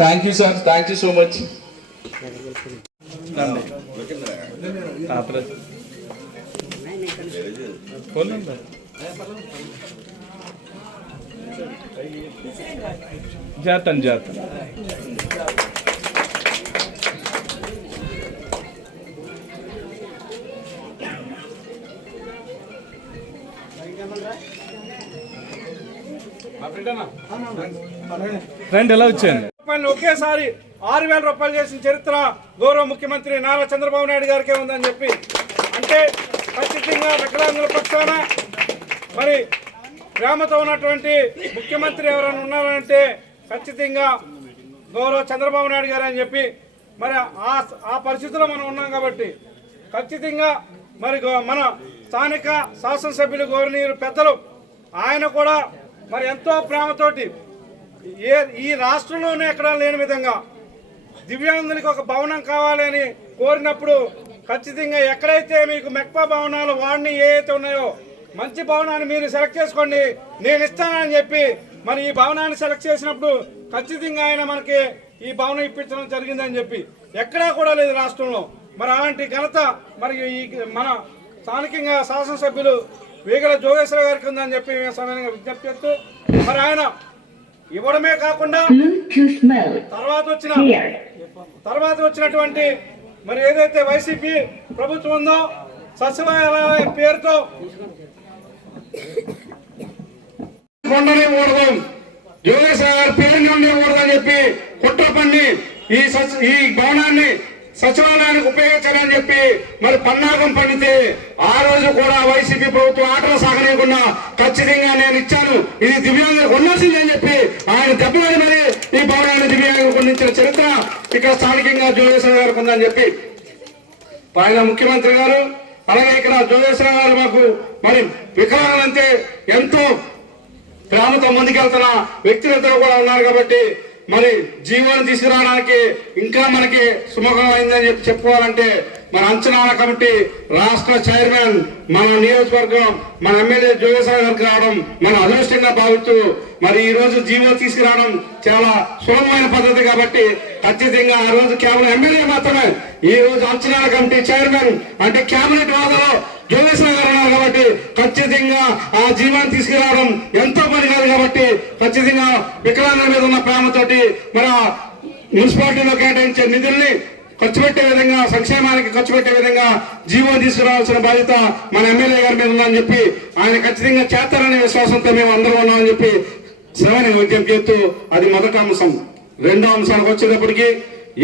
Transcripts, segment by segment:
Thank you sir, thank you so much. జాతన్ జాతన్ రెండు ఎలా వచ్చాయండి. ఒకేసారి 6,000 రూపాయలు చేసిన చరిత్ర గౌరవ ముఖ్యమంత్రి నారా చంద్రబాబు నాయుడు గారికే ఉందని చెప్పి, అంటే ఖచ్చితంగా వికలాంగుల పక్షాన మరి ప్రేమతో ఉన్నటువంటి ముఖ్యమంత్రి ఎవరైనా ఉన్నారంటే ఖచ్చితంగా గౌరవ చంద్రబాబు నాయుడు గారు అని చెప్పి, మరి ఆ పరిస్థితిలో మనం ఉన్నాం కాబట్టి ఖచ్చితంగా మరి మన స్థానిక శాసనసభ్యులు గౌరవనీయులు పెద్దలు ఆయన కూడా మరి ఎంతో ప్రేమతోటి ఈ రాష్ట్రంలోనే ఎక్కడా లేని విధంగా దివ్యాంగులకి ఒక భవనం కావాలని కోరినప్పుడు ఖచ్చితంగా ఎక్కడైతే మీకు మెక్పా భవనాలు వాడిని ఏవైతే ఉన్నాయో మంచి భవనాన్ని మీరు సెలెక్ట్ చేసుకోండి, నేను ఇస్తానని చెప్పి మరి ఈ భవనాన్ని సెలెక్ట్ చేసినప్పుడు ఖచ్చితంగా ఆయన మనకి ఈ భవనం ఇప్పించడం జరిగిందని చెప్పి ఎక్కడా కూడా లేదు రాష్ట్రంలో. మరి అలాంటి ఘనత మరి ఈ మన స్థానికంగా శాసనసభ్యులు వేగల జోగేశ్వర గారికి ఉందని చెప్పి మేము సమయంగా విజ్ఞప్తి చేస్తూ, మరి ఆయన ఇవ్వడమే కాకుండా తర్వాత వచ్చినటువంటి మరి ఏదైతే వైసీపీ ప్రభుత్వం ఉందో సచివాలయం పేరుతో కొండనివ్వకూడదు, జోగేశ్వర గారి పేరుని ఉండకూడదని చెప్పి కుట్ర పన్ని ఈ భవనాన్ని సచివాలయానికి ఉపయోగించాలని చెప్పి మరి పన్నాగం పండితే ఆ రోజు కూడా వైసీపీ ప్రభుత్వం ఆటలు సాగలేకుండా ఖచ్చితంగా నేను ఇచ్చాను, ఇది దివ్యాంగులకు ఉండాల్సింది అని చెప్పి ఆయన దెబ్బలాడి మరి ఈ భవనాన్ని దివ్యాంగులకు అందించిన చరిత్ర ఇక్కడ స్థానికంగా జోగేశ్వర గారికి ఉందని చెప్పి ఆయన ముఖ్యమంత్రి గారు, అలాగే ఇక్కడ జోగేశ్వర గారు మాకు మరి వికలాంగులంటే ఎంతో ప్రేమతో ముందుకెళ్తున్న వ్యక్తులతో కూడా ఉన్నారు కాబట్టి మరి జీవనం తీసుకురావడానికి ఇంకా మనకి సుముఖమైందని చెప్పి చెప్పుకోవాలంటే మన అంచనాల కమిటీ రాష్ట్ర చైర్మన్ మన నియోజకవర్గం మన ఎమ్మెల్యే జోగేశ్వర గారికి రావడం మన అదృష్టంగా భావిస్తూ మరి ఈ రోజు జీవో తీసుకురావడం చాలా సులభమైన పద్ధతి కాబట్టి ఖచ్చితంగా ఆ రోజు కేవలం ఎమ్మెల్యే మాత్రమే ఈ రోజు అంచనాల కమిటీ చైర్మన్ అంటే కేబినెట్ హోదాలో జోగేశ్వర గారు ఉన్నారు కాబట్టి ఖచ్చితంగా ఆ జీవాన్ని తీసుకురావడం ఎంతో పని కాదు కాబట్టి ఖచ్చితంగా వికలాంగుల మీద ఉన్న ప్రేమతోటి మన మున్సిపాలిటీలో కేటాయించే నిధుల్ని ఖర్చు పెట్టే విధంగా సంక్షేమానికి ఖర్చు పెట్టే విధంగా జీవో తీసుకురావాల్సిన బాధ్యత మన ఎమ్మెల్యే గారి మీద ఉందని చెప్పి ఆయన ఖచ్చితంగా చేస్తారనే విశ్వాసంతో మేము అందరం ఉన్నామని చెప్పి శ్రవణి విజ్ఞప్తి చేస్తూ అది మొదటి అంశం. రెండో అంశానికి వచ్చేటప్పటికి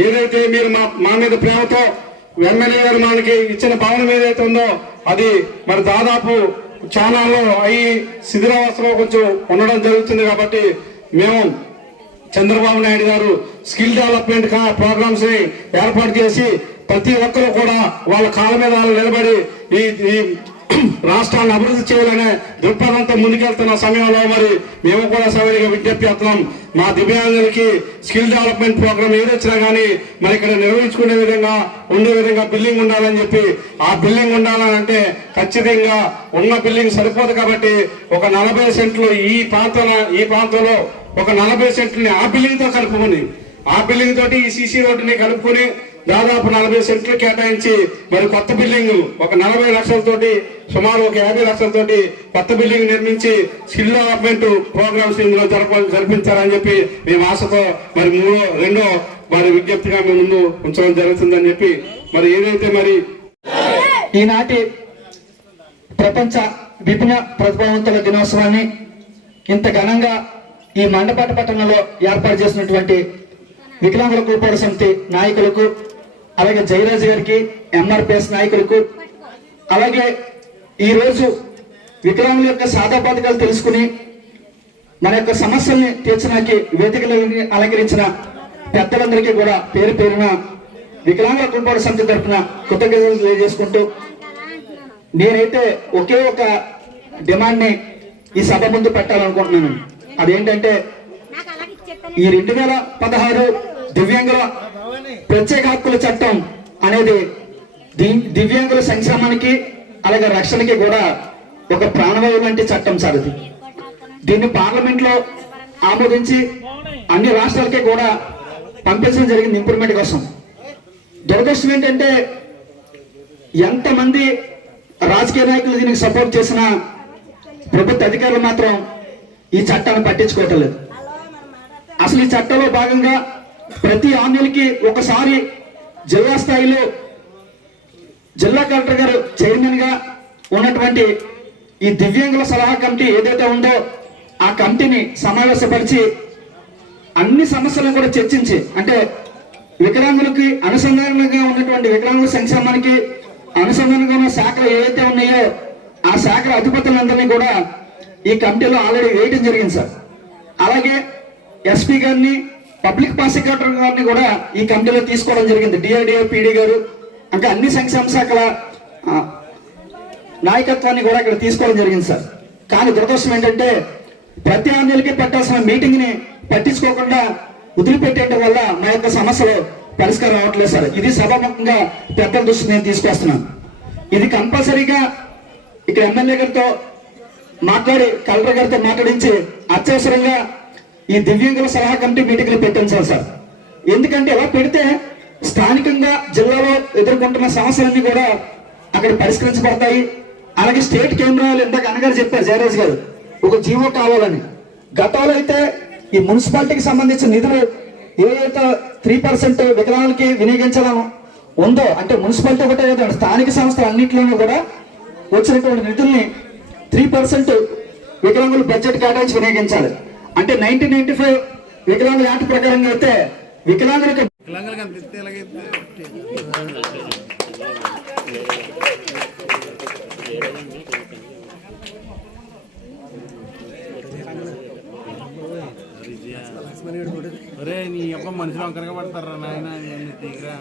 ఏదైతే మీరు మా మీద ప్రేమతో ఎమ్మెల్యే గారు మనకి ఇచ్చిన భవనం ఏదైతే ఉందో అది మరి దాదాపు చానాల్లో అయి శిథిలావస్థలో కొంచెం ఉండడం జరుగుతుంది కాబట్టి మేము చంద్రబాబు నాయుడు గారు స్కిల్ డెవలప్మెంట్ ప్రోగ్రామ్స్ ని ఏర్పాటు చేసి ప్రతి ఒక్కరు కూడా వాళ్ళ కాళ్ళ మీద నిలబడి ఈ రాష్ట్రాన్ని అభివృద్ధి చేయాలనే దృక్పథంతో ముందుకెళ్తున్న సమయంలో మరి మేము కూడా సవిడిగా విజ్ఞప్తి చేస్తున్నాం, మా దివ్యాంగులకి స్కిల్ డెవలప్మెంట్ ప్రోగ్రామ్ ఏదొచ్చినా కానీ మరి ఇక్కడ నిర్వహించుకునే విధంగా ఉండే విధంగా బిల్డింగ్ ఉండాలని చెప్పి ఆ బిల్డింగ్ ఉండాలంటే ఖచ్చితంగా ఉన్న బిల్డింగ్ సరిపోదు కాబట్టి ఒక 40 సెంట్లు ఈ ప్రాంతంలో ఒక 40 సెంట్లని ఆ బిల్డింగ్ తో కలుపుకొని ఆ బిల్డింగ్ తోటి ఈ సీసీ రోడ్డుని కలుపుకొని దాదాపు 40 సెంట్లు కేటాయించి మరి కొత్త బిల్డింగ్ ఒక 40 లక్షలతోటి సుమారు ఒక 50 లక్షలతోటి కొత్త బిల్డింగ్ నిర్మించి స్కిల్ డెవలప్మెంట్ ప్రోగ్రామ్స్ ఇందులో జరిపించాలని చెప్పి మేము ఆశతో మరి రెండో మరి విజ్ఞప్తిగా మేము ముందు ఉంచడం జరుగుతుందని చెప్పి మరి ఏదైతే మరి ఈనాటి ప్రపంచ విభిన్న ప్రతిభావంతుల దినోత్సవాన్ని ఇంత ఘనంగా ఈ మండపాటి పట్టణంలో ఏర్పాటు చేసినటువంటి వికలాంగుల కోల్పోడ సమితి నాయకులకు, అలాగే జయరాజు గారికి, ఎంఆర్పిఎస్ నాయకులకు, అలాగే ఈ రోజు వికలాంగుల యొక్క సాదా పథకాలు తెలుసుకుని మన యొక్క సమస్యల్ని తీర్చడానికి వేదికలను అలంకరించిన పెద్దలందరికీ కూడా పేరు పేరున వికలాంగుల కోల్పోడ సమితి తరఫున కృతజ్ఞతలు తెలియజేసుకుంటూ నేనైతే ఒకే ఒక డిమాండ్ ని ఈ సభ ముందు పెట్టాలనుకుంటున్నాను. అదేంటంటే ఈ 2016 దివ్యాంగుల ప్రత్యేక హక్కుల చట్టం అనేది దివ్యాంగుల సంక్షేమానికి అలాగే రక్షణకి కూడా ఒక ప్రాణవాయువు లాంటి చట్టం సార్. దీన్ని పార్లమెంట్ లో ఆమోదించి అన్ని రాష్ట్రాలకి కూడా పంపించడం జరిగింది ఇంప్రూవ్మెంట్ కోసం. దురదృష్టం ఏంటంటే ఎంతమంది రాజకీయ నాయకులు దీనికి సపోర్ట్ చేసిన ప్రభుత్వ అధికారులు మాత్రం ఈ చట్టాన్ని పట్టించుకోవటం లేదు. అసలు ఈ చట్టంలో భాగంగా ప్రతి 6 నెలలకి ఒకసారి జిల్లా స్థాయిలో జిల్లా కలెక్టర్ గారు చైర్మన్ గా ఉన్నటువంటి ఈ దివ్యాంగుల సలహా కమిటీ ఏదైతే ఉందో ఆ కమిటీని సమావేశపరిచి అన్ని సమస్యలను కూడా చర్చించి, అంటే వికలాంగులకి అనుసంధానంగా ఉన్నటువంటి వికలాంగుల సంక్షేమానికి అనుసంధానంగా ఉన్న శాఖలు ఏవైతే ఉన్నాయో ఆ శాఖల అధిపతులందరినీ కూడా ఈ కమిటీలో ఆల్రెడీ వేయడం జరిగింది సార్. అలాగే ఎస్పీ గారిని, పబ్లిక్ ప్రాసిక్యూటర్ గారిని కూడా ఈ కమిటీలో తీసుకోవడం జరిగింది. డిఆర్డిఓ పీడీ గారు ఇంకా అన్ని సంక్షేమ శాఖల నాయకత్వాన్ని కూడా ఇక్కడ తీసుకోవడం జరిగింది సార్. కానీ దురదృష్టం ఏంటంటే ప్రతి 6 నెలలకి పెట్టాల్సిన మీటింగ్ ని పట్టించుకోకుండా వదిలిపెట్టేయడం వల్ల మా యొక్క సమస్యలు పరిష్కారం అవ్వట్లేదు సార్. ఇది సభాముఖంగా పెద్దల దృష్టికి నేను తీసుకొస్తున్నాను. ఇది కంపల్సరీగా ఇక్కడ ఎమ్మెల్యే గారితో మాట్లాడి కలెక్టర్ గారితో మాట్లాడించి అత్యవసరంగా ఈ దివ్యాంగుల సలహా కమిటీ మీటింగ్లు పెట్టించాలి సార్. ఎందుకంటే ఇలా పెడితే స్థానికంగా జిల్లాలో ఎదుర్కొంటున్న సమస్యలన్నీ కూడా అక్కడ పరిష్కరించబడతాయి. అలాగే స్టేట్ కెమెరాలు ఇందాక అన్నగారు చెప్పారు, జయరాజ్ గారు, ఒక జీవో కావాలని. గతంలో అయితే ఈ మున్సిపాలిటీకి సంబంధించిన నిధులు ఏదైతే 3% వికలాంగులకి వినియోగించాలని ఉందో, అంటే మున్సిపాలిటీ ఒకటే కదా, స్థానిక సంస్థలు అన్నింటిలోనూ కూడా వచ్చినటువంటి నిధుల్ని 3% వికలాంగుల బడ్జెట్ కేటాయించి వినియోగించాలి. అంటే 1995 వికలాంగుల యాక్ట్ ప్రకారంగా అయితే వికలాంగులకు ఒరే నీ యొక్క మనుషులు వంకరగా పడతారా నాయన తీగరా